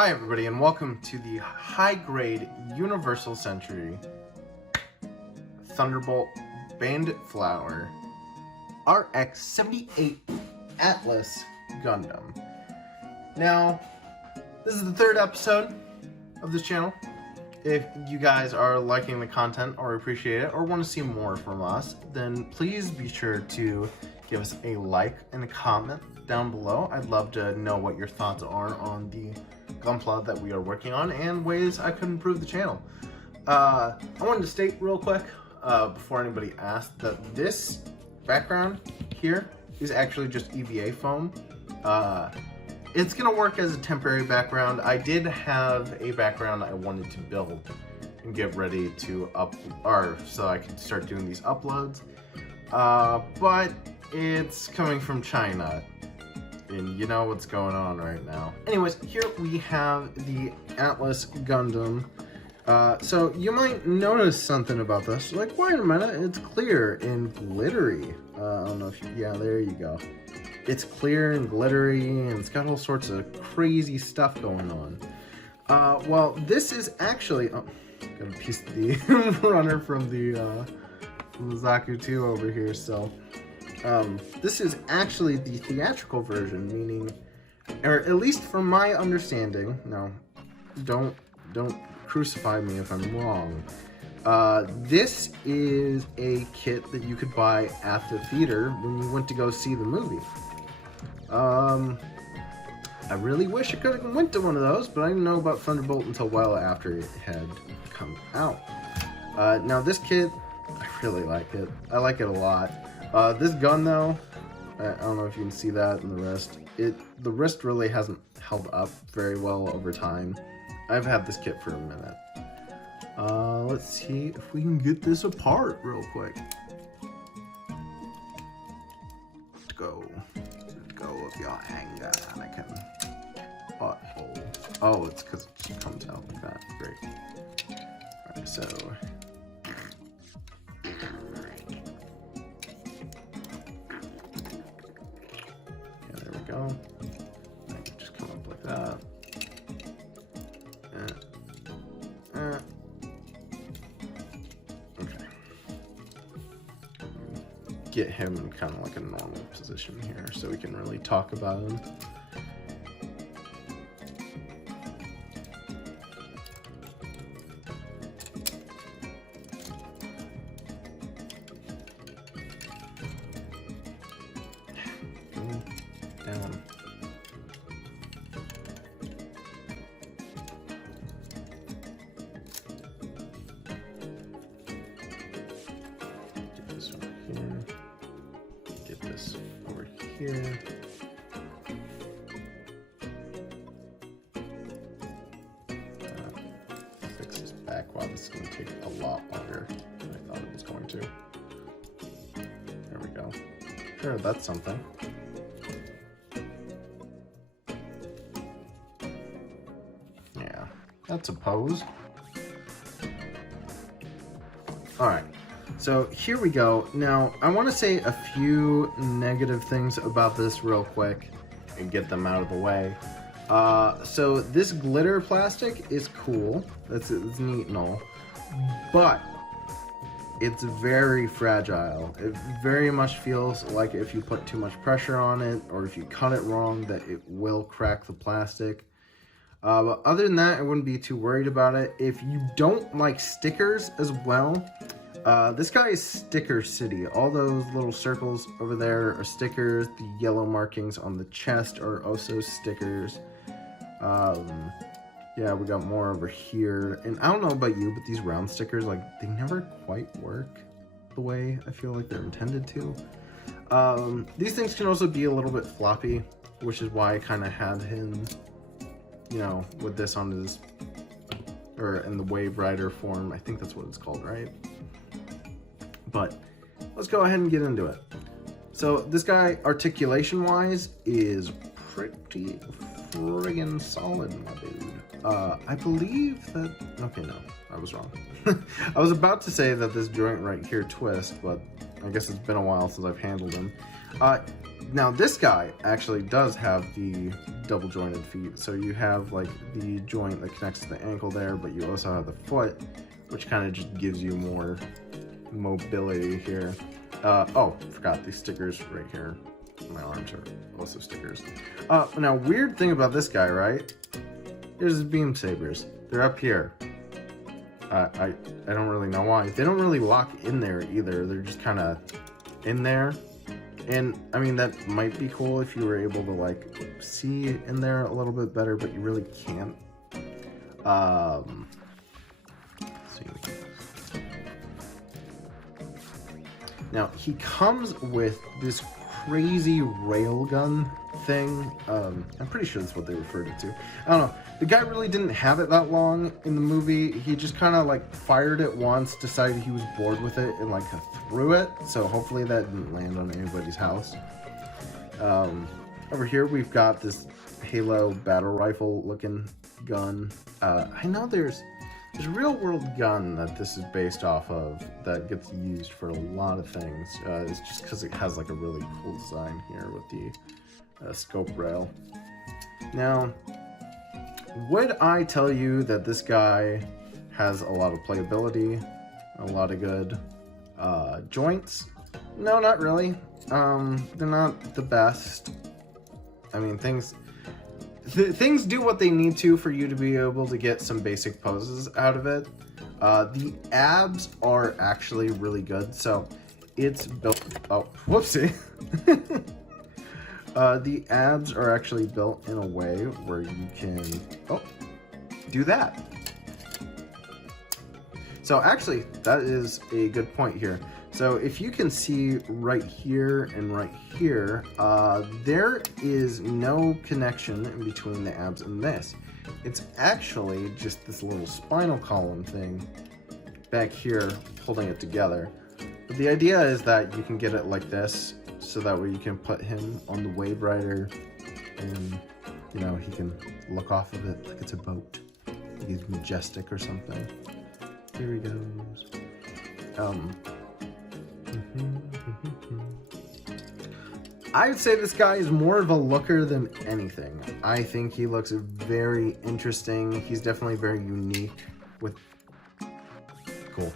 Hi everybody and welcome to the high-grade Universal Century Thunderbolt Bandit Flower RX-78 Atlas Gundam. Now, this is the third episode of this channel. If you guys are liking the content or appreciate it or want to see more from us, then please be sure to give us a like and a comment down below. I'd love to know what your thoughts are on the gunpla that we are working on and ways I could improve the channel. I wanted to state real quick before anybody asked that this background here is actually just EVA foam. It's gonna work as a temporary background. I did have a background I wanted to build and get ready to so I could start doing these uploads, but it's coming from China. And you know what's going on right now. Anyways, here we have the Atlas Gundam. So you might notice something about this. Like, wait a minute, it's clear and glittery. I don't know if yeah, there you go. It's clear and glittery, and it's got all sorts of crazy stuff going on. Well, this is actually, got a piece of the runner from the Zaku 2 over here, so. This is actually the theatrical version, meaning, or at least from my understanding, no, don't crucify me if I'm wrong, this is a kit that you could buy at the theater when you went to go see the movie. I really wish I could have went to one of those, but I didn't know about Thunderbolt until well after it had come out. Now this kit, I really like it. I like it a lot. This gun though, I don't know if you can see that in the wrist. The wrist really hasn't held up very well over time. I've had this kit for a minute. Let's see if we can get this apart real quick. Let's go of your anger, Anakin. Butthole. Oh, it's because it just comes out like that. Great. Alright, so. Go. I can just come up like that. Okay. Get him in kind of like a normal position here so we can really talk about him. Down. Get this over here. Get this over here. Fix this back. Wow, this is going to take a lot longer than I thought it was going to. There we go. Sure, that's something. That's a pose. Alright, so here we go. Now, I want to say a few negative things about this real quick and get them out of the way. So this glitter plastic is cool. It's neat and all. But it's very fragile. It very much feels like if you put too much pressure on it or if you cut it wrong that it will crack the plastic. But other than that, I wouldn't be too worried about it. If you don't like stickers as well, this guy is Sticker City. All those little circles over there are stickers. The yellow markings on the chest are also stickers. Yeah, we got more over here. And I don't know about you, but these round stickers, like, they never quite work the way I feel like they're intended to. These things can also be a little bit floppy, which is why I kind of had him, you know, with this on his, or in the Wave Rider form. I think that's what it's called, right? But let's go ahead and get into it. So this guy, articulation-wise, is pretty friggin' solid, my dude. I believe that, okay, no, I was wrong. I was about to say that this joint right here twists, but I guess it's been a while since I've handled him. Now this guy actually does have the double jointed feet. So you have like the joint that connects to the ankle there, but you also have the foot, which kind of just gives you more mobility here. Oh, forgot these stickers right here. My arms are also stickers. Now weird thing about this guy, right? Here's his beam sabers. They're up here. I don't really know why. They don't really lock in there either. They're just kind of in there. And I mean, that might be cool if you were able to like see in there a little bit better, but you really can't. Now he comes with this crazy railgun thing. I'm pretty sure that's what they referred it to. I don't know. The guy really didn't have it that long in the movie. He just kind of like fired it once, decided he was bored with it, and like threw it. So hopefully that didn't land on anybody's house. Over here we've got this Halo battle rifle looking gun. I know there's a real world gun that this is based off of that gets used for a lot of things. It's just because it has like a really cool design here with the scope rail. Now, would I tell you that this guy has a lot of playability, a lot of good joints? No, not really. They're not the best. I mean, things do what they need to for you to be able to get some basic poses out of it. The abs are actually really good, so it's built... Oh, whoopsie. The abs are actually built in a way where you can do that. So actually, that is a good point here. So if you can see right here and right here, there is no connection in between the abs and this. It's actually just this little spinal column thing back here holding it together. But the idea is that you can get it like this, so that way you can put him on the wave rider and, you know, he can look off of it like it's a boat. Like he's majestic or something. Here he goes. I would say this guy is more of a looker than anything. I think he looks very interesting. He's definitely very unique with... Cool.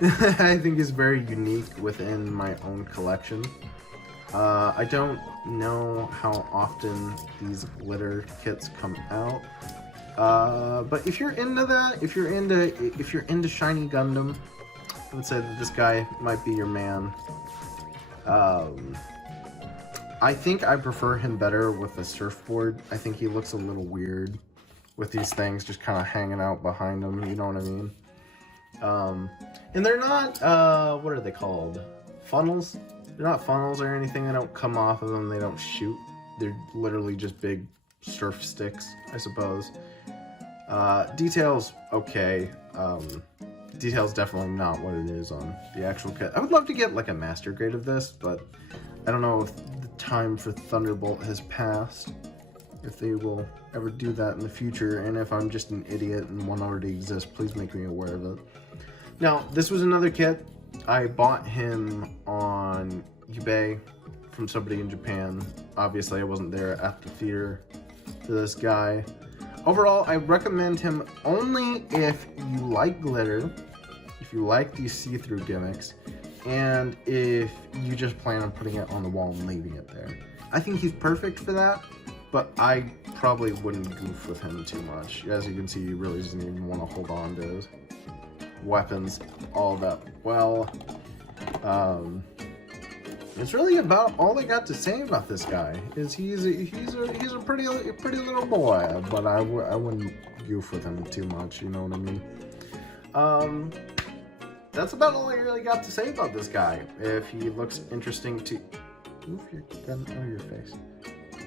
I think he's very unique within my own collection. I don't know how often these glitter kits come out. But if you're into that, if you're into shiny Gundam, I would say that this guy might be your man. I think I prefer him better with a surfboard. I think he looks a little weird with these things just kind of hanging out behind him, you know what I mean? And they're not, what are they called? Funnels? They're not funnels or anything. They don't come off of them. They don't shoot. They're literally just big surf sticks, I suppose. Details, okay. Details definitely not what it is on the actual kit. I would love to get like a master grade of this, but I don't know if the time for Thunderbolt has passed, if they will ever do that in the future, and if I'm just an idiot and one already exists, please make me aware of it. Now, this was another kit. I bought him on eBay from somebody in Japan. Obviously, I wasn't there at the theater for this guy. Overall, I recommend him only if you like glitter, if you like these see-through gimmicks, and if you just plan on putting it on the wall and leaving it there. I think he's perfect for that, but I probably wouldn't goof with him too much. As you can see, he really doesn't even want to hold on to his weapons all that well. It's really about all I got to say about this guy. Is he's a pretty little boy, but I wouldn't goof with him too much. You know what I mean? That's about all I really got to say about this guy. If he looks interesting to... Move your gun out of your face.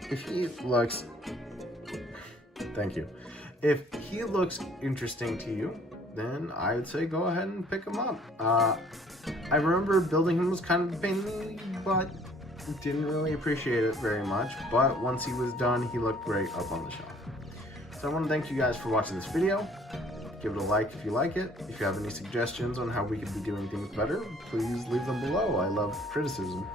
If he looks... Thank you. If he looks interesting to you, then I would say go ahead and pick him up. I remember building him was kind of a pain in the butt. Didn't really appreciate it very much, but once he was done, he looked great up on the shelf. So I want to thank you guys for watching this video. Give it a like if you like it. If you have any suggestions on how we could be doing things better, please leave them below. I love criticism.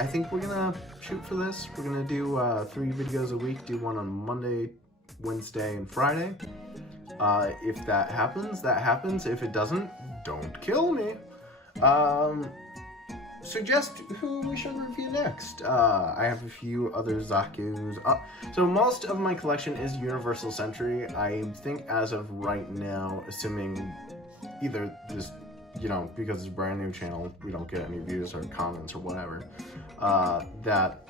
I think we're gonna shoot for this. We're gonna do 3 videos a week, do one on Monday, Wednesday, and Friday. If that happens, that happens. If it doesn't, don't kill me. Suggest who we should review next. I have a few other Zaku's. So most of my collection is Universal Century. I think as of right now, assuming either this, you know, because it's a brand new channel, we don't get any views or comments or whatever, that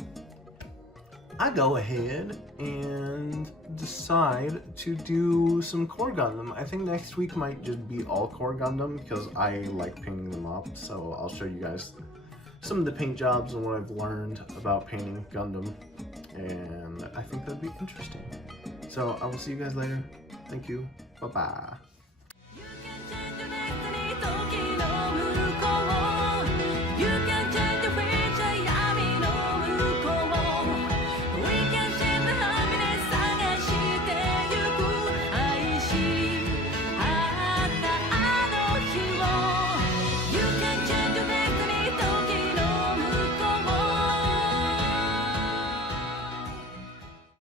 I go ahead and decide to do some Core Gundam. I think next week might just be all Core Gundam because I like painting them up. So I'll show you guys some of the paint jobs and what I've learned about painting Gundam. And I think that'd be interesting. So I will see you guys later. Thank you. Bye-bye.